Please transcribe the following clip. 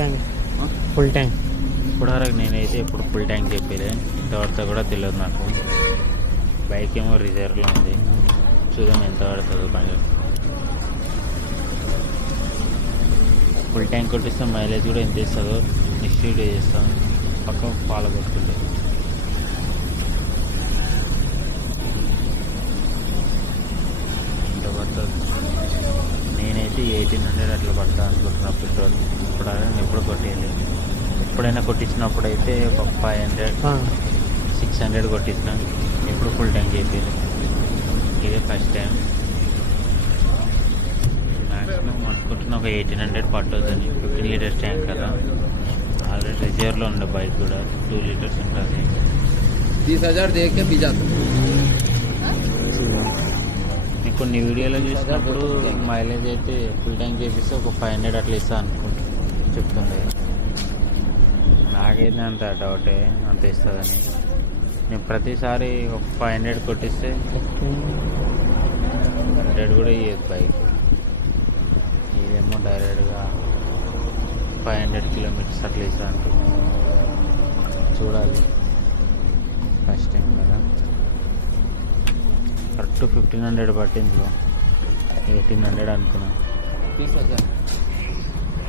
Tank full tank ఇప్పటివరకు నేనైతే ఎప్పుడు ఫుల్ ట్యాంక్ చెప్పేది, ఇంతవరకు కూడా తెలియదు నాకు. బైక్ ఏమో రిజర్వ్లో ఉంది, చూద్దాం ఎంత పడుతుందో బండి. ఫుల్ ట్యాంక్ కొట్టిస్తే మైలేజ్ కూడా ఎంత ఇస్తుందో నెక్స్ట్ వీడియో చేస్తాం. పక్క ఫాలో కొట్టుకుంటే ఎంత పడుతుంది. నేనైతే 1800 అట్లా పడతా అనుకుంటున్నా పెట్రోల్. ఎప్పుడు కొట్టేయలేదు. ఎప్పుడైనా కొట్టించినప్పుడు అయితే ఒక 500 600 కొట్టించిన, ఎప్పుడు ఫుల్ ట్యాంక్ చేయలేదు. ఇదే ఫస్ట్ టైం. మ్యాక్సిమం అనుకుంటున్న ఒక 1800 పట్టుతుందని. 15 లీటర్స్ ట్యాంక్ కదా, ఆల్రెడీ రిజర్వ్లో ఉండే బైక్ కూడా 2 లీటర్స్ ఉంటుంది. 30,000 देके पी जाता మీకు కొన్ని వీడియోలో చూసినప్పుడు మైలేజ్ అయితే ఫుల్ ట్యాంక్ చేపిస్తే ఒక 500 అట్లా ఇస్తా అనుకుంటా చెప్తుండే. నాకైతే అంత డౌటే అంత ఇస్తుందని. నేను ప్రతిసారి ఒక 500 కొట్టిస్తే 100 కూడా ఇయ్యదు బైక్. ఇదేమో డైరెక్ట్గా 500 కిలోమీటర్స్ అట్లా ఇస్తా అంటూ. చూడాలి, ఫస్ట్ టైం కదా. కరెక్ట్ 1500 పట్టింది, 1800 అనుకున్నాను. 20,000